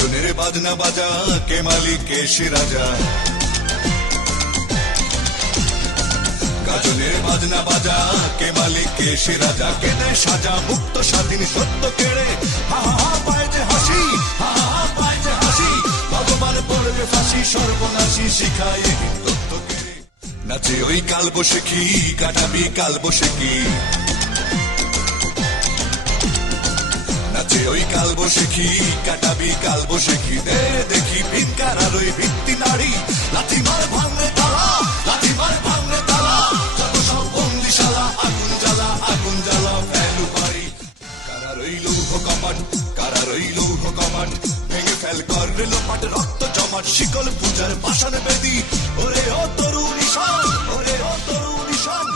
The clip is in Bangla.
গাজনের বাজনা বাজা, কে মালিক কে সে রাজা। গাজনের বাজনা বাজা, কে মালিক কে সে রাজা। কে দেয় সাজা মুক্ত স্বাধীন সত্য কেড়ে, হা হা হা পায় যে হাসি, হা হা হা পায় যে হাসি। ভগবান পড়বে ফাঁসি, সর্বনাশী শিখায় তথ্য কেড়ে। নাচে ওই কাল বসেখি, কাটাবি কাল বসেখি। নাচে ওই কাল বসেখি, কাটাবি কাল বসেখি। দে দেখি ভিনকার আলোয় ভিত্তি নারী, লাথি মার ভাঙলে তালা, লাথি মার ভাঙলে তালা। যত সব বন্দিশালা, আগুন জ্বালা, আগুন জ্বালা ফেলু বাড়ি। কারা রইল কমাট, কারা রইল কমাট, ভেঙে ফেল কর লোপাট, রক্ত জমাট শিকল পূজার পাষাণ বেদি। ওরে ও তরুণ ঈশান, ওরে ও তরুণ ঈশান।